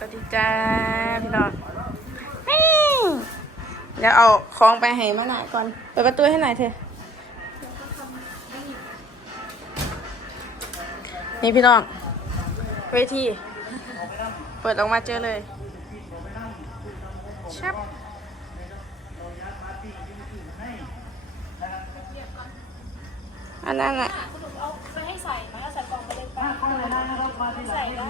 สวัสดีจ้าพี่น้องนี่เดี๋ยวเอาของไปให้มาหน่อยก่อน เปิดประตูให้หน่อยเถอะนี่พี่น้อง เวที เปิดออกมาเจอเลยชับ อันนั้นอะไม่ให้ใส่มันก็ใส่กล่องไปเลยป้าใส่ได้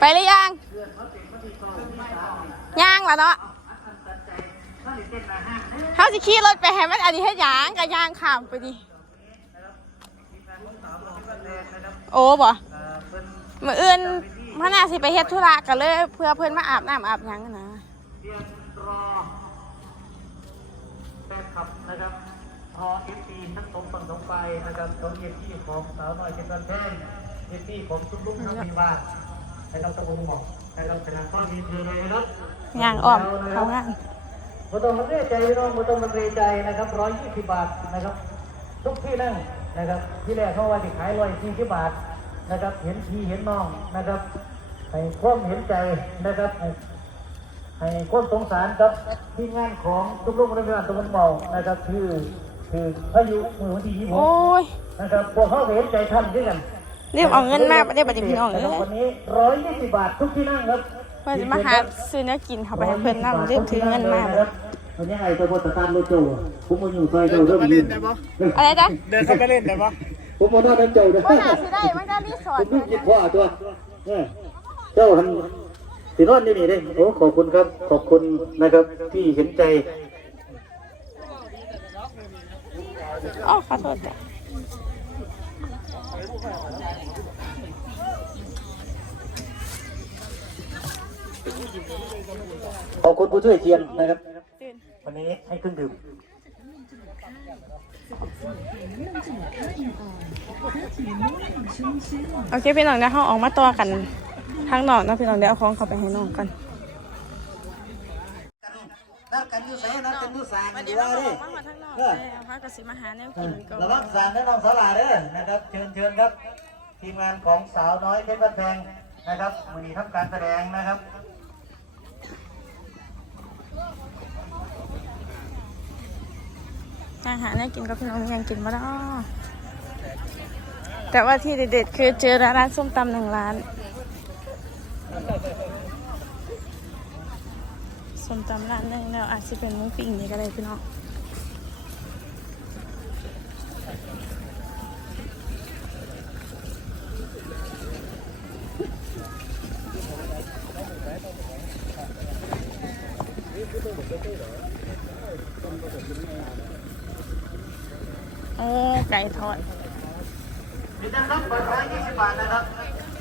ไปหรือยังยังเหรอเนาะ เขาสิขี่รถไปให้มันอันนี้ให้ยางกับยางข้ามไปดิโอ้บ่มืออื่นพระนาสิไปเฮ็ดธุระกันเลยเพื่อเพื่อนมาอาบน้ำอาบหยังนะเตรียมรอแฟนคลับนะครับพอเอฟซีทั้งสองฝั่งสองฝ่ายนะครับทั้งเอฟซีของสาวน้อยเป็นวันแท่งเอฟซีของทุกลุกทั้งมีบ้านให้เราตะโกนบอกให้เราชนะข้อดีเธอเลยนะครับยางอ้อมเขางาน บ่ต้องมาเรียใจน้องบ่ต้องมาเรียใจนะครับร้อยยี่สิบบาทนะครับ ทุกที่นั่งนะครับที่แรกเขาว่าจะขายร้อยสี่สิบบาทนะครับ เห็นพี่เห็นน้องนะครับให้ความเห็นใจนะครับให้ให้คนสงสารครับที่งานของทุกลูกในบ้านตะวันเบานะครับ คือคือพายุมือวันที่ยี่สิบหโอ้กยนะครับพวกเขาก็เห็นใจท่านด้วยกันรีบเอาเงินมาประเดี๋ยวบัดนี้พี่น้องเอ้นะครับยวันนี้ร้อยยี่สิบบาททุกที่นั่งครับ ว่าจะมาหาซื้อเนื้อกินเขาไปให้เพื่อนนั่งรีบถือเงินมาครับวันนี้ไอ้ตัวบทสารโลโจผมมาอยู่ซอยเจ้าเริ่มยืนอะไรจ๊ะเดินเข้าไปเล่นได้ปะผมมาหน้าด้านเจ้าเลยว่าหาซื้อได้ไม่ได้รีสอผร์ทมลูกยิบพ่อตัวเนี่ยเจ้าทำสีนอนนี่นี่เด้โอ้ขอบคุณครับ ขอบคุณนะครับ ที่เห็นใจอ๋อขอโทษจ้ะ ขอบคุณผู้ช่วยเชียนนะครับตื่นวันนี้ให้เครื่องดื่มโอเคพี่น้องเดี๋ยวเขาออกมาต่อกันทางนอกเนาะพี่น้องเดี๋ยวเอาของเขาไปให้น้องกันนัดกันอยู่ใส่นัดกันอยู่สางวันดีนี้ว่าเราดิออกมาทางนอกเลยเอาพระกสิมาหาแนวกินก็ระวังสางและน้องสลาเด้อนะครับเชิญเชิญครับ ทีมงานของสาวน้อยเพชรบ้านแพงนะครับวันนี้ทำการแสดงนะครับ อาหารน่ากินก็พี่น้องยังกินมาแล้วแต่ว่าที่เด็ดๆคือเจอร้านส้มตำหนึ่งร้านส้มตำร้านหนึ่งแล้วอาจจะเป็นมุ้งปิ้งนี่ก็ได้พี่น้อง โอ้ ไก่ทอดดิฉันรับเปิดร้อยยี่สิบบาทนะครับ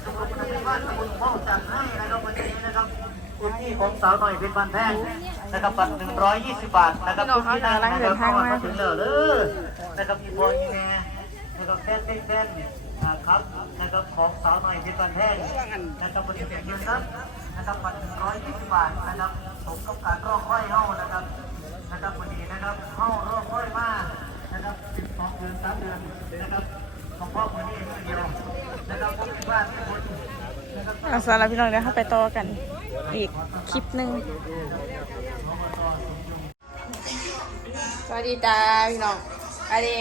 สมุนไพรบ้านสมุนพ่อจัดให้นะครับวันนี้นะครับคุณที่ของสาวหน่อยเป็นบ้านแพงนะครับบัตรหนึ่งร้อยยี่สิบบาทนะครับพี่น้องเขากำลังเดินทางมาเข้ถึงแล้วเด้อนะครับมีพอยีแม่นะครับแค่เต้นแค่นะครับนะครับของสาวหน่อยเป็นบ้านแพงนะครับวันนี้เป็นเงินครับ นะครับบัตรหนึ่งร้อยยี่สิบบาทนะครับสมกับการรอค่อยเฮานะครับนะครับวันนี้นะครับเฮารอค่อยมากนะครับสิบสองเดือนสามเดือนนะครับของพ่อคนนี้เดียวนะครับผมคิดว่าที่คนเอาสำหรับพี่น้องเดี๋ยวเข้าไปต่อกันอีกคลิปหนึ่งสวัสดีจ้าพี่น้องอันนี้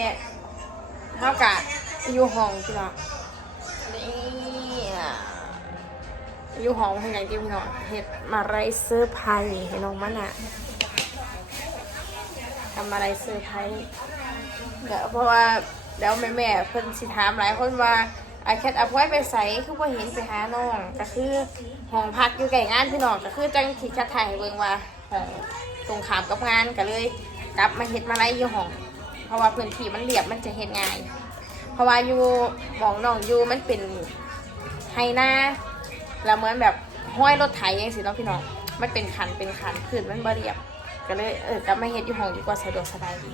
เท่ากับอยู่ห้องพี่น้อง อยู่ห้องเป็นอย่างที่พี่น้องเฮ็ดมาไรเซอร์ไพรส์ให้น้องมันอะทำอะไรเซอร์ไพรส์เดี๋ยวเพราะว่าเดี๋ยวแม่แม่ๆเพิ่นสิถามหลายคนว่าอาแคทอัพไว้ไปใส่คือว่าเห็นไปหาน้องก็คือห้องพักอยู่ใกล้งานพี่น้องก็คือจังที่แคทถ่ายเบิ่งว่าตรงขามกับงานก็เลยกลับมาเฮ็ดมาไรอยู่ห้อง เพราะว่าพื้นที่มันเรียบมันจะเฮ็ดง่าย เพราะว่าอยู่หมองน้องอยู่มันเป็นไฮนา แล้วเหมือนแบบห้อยรถไถยังสิเนาะพี่น้องมันเป็นคันเป็นคันพื้นมันบเรียบ ก็เลยเออกลับมาเฮ็ดอยู่ห้องดีกว่าสะดวกสบายดี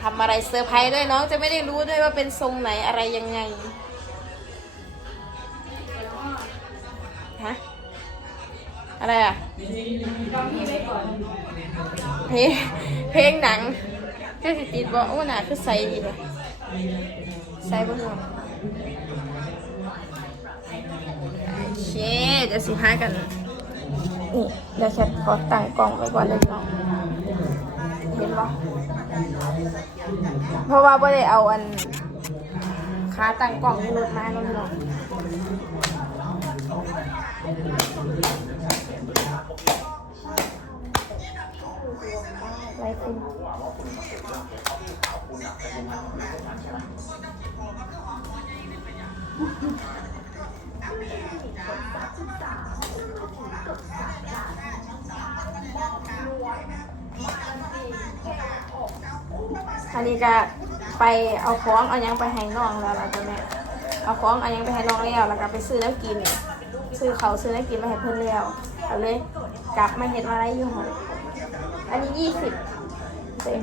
พาำอะไรเซอร์ไพรส์ด้วยน้องจะไม่ได้รู้ด้วยว่าเป็นทรงไหนอะไรยังไงฮะอะไรอะเพลงเพลงหนังเจ้าสิติดบอกโอ้หนาคือใสดีเลยใส่บ้าง โอเคเดี๋ยวสิหากันนี่เดี๋ยวแคทขอตั้งกล้องไว้ก่อนเลยน้องเห็นปะเพราะว่าไม่ได้เอาอันขาตั้งกล้องที่รถมาน้องน้อง ไรคุณอันนี้ก็ไปเอาของเอายังไปให้น้องแล้วล่ะจ้ะแม่เอาของเอายังไปให้น้องแล้วแล้วก็ไปซื้อแล้วกิน ซื้อเขาซื้อแล้วกินมาให้เพื่อนแล้วเอาเลยกลับมาเห็นอะไรอยู่หอ อันนี้ยี่สิบเต็ม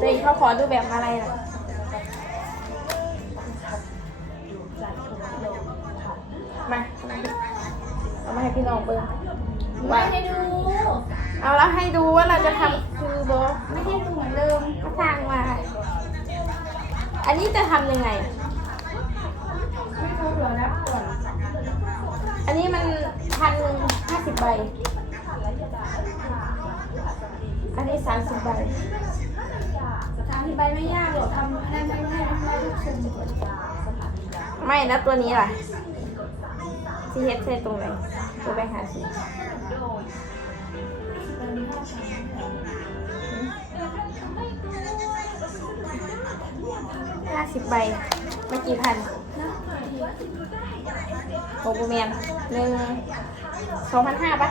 เต็มเขาขอดูแบบอะไรน่ะมาเอามาให้พี่น้องเบิ้งว่าให้ดู เอาแล้วให้ดูว่าเราจะทำคือโบไม่ให้ดูเหมือนเดิมก็ทางมา อันนี้จะทำยังไงไม่รู้เหรอนะก่อนอันนี้มัน พันหนึ่งห้าสิบใบ อันนี้สามสิบใบทำที่ใบไม่ยากหรอกทำได้ไม่ได้ไม่ได้ทุกชมไม่นะตัวนี้ล่ะซีเฮดเซตรงไหนตัวไปหาสิห้าสิบใบไม่กี่พัน โอบูแมนหนึ่งสองพันห้าปะ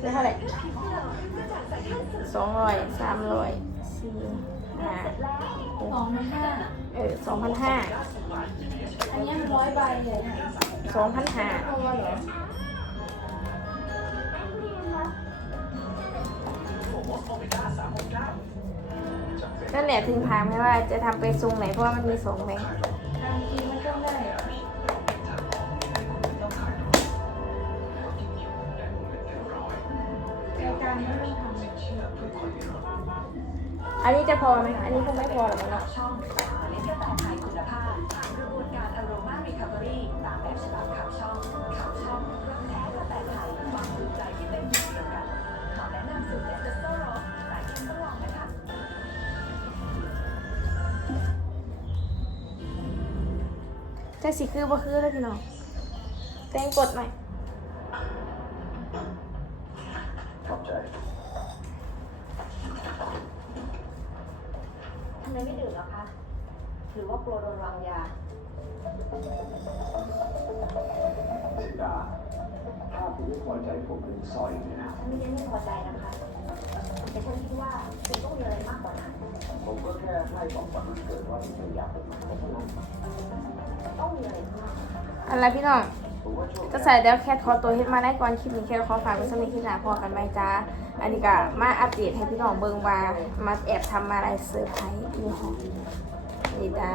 หรือเท่าไหร่สองร้อยสามร้อยสี่ห้าสองพันห้าเออสองพันห้าอันนี้ร้อยใบเลยสองพันห้าพอเหรอนั่นแหละถึงถามไงว่าจะทำไปทรงไหนเพราะว่ามันมีสองแบง อันนี้จะพอไหมอันนี้คงไม่พอหรอกเนาะช่องสถานเที่ยวแต่ไทยคุณภาพผ่านกระบวนการอารมารีคาบอรี่ตามแบบฉบับข่าวช่องข่าวช่องรักแท้แต่ไทยความภูมิใจที่เป็นหนึ่งเดียวกันขอแนะนำสูตรเอสเปรสโซ่ร้อนสายชิมต้องลองนะคะจะสีคือบ่คือแล้วพี่น้องแตงกดหน่อย ทำไมไม่ดื่มล่ะคะ หรือว่ากลัวโดนวางยาสิดาถ้าคุณไม่พอใจผมเป็นซอยเนี่ยนะฉันไม่ได้ไม่พอใจนะคะแต่ฉันคิดว่าคุณต้องมีอะไรมากกว่านั้นผมก็แค่ให้ของขวัญวันเกิดว่าผมอยากเป็นมันก็เท่านั้นต้องมีอะไรมากอะไรพี่น้องผมว่าช่วงก็ใส่เดี๋ยวแคทขอตัวเฮ็ดมาได้ก่อนคลิปนี้แคทขอฝากไว้สำหรับคลิปหน้าพอกันไหมจ้าอันนี้ก็มาอัปเดตให้พี่น้องเบิ่งว่ามาแอบทำอะไรเซอร์ไพรส์อยู่ห้อ งนี่จ้า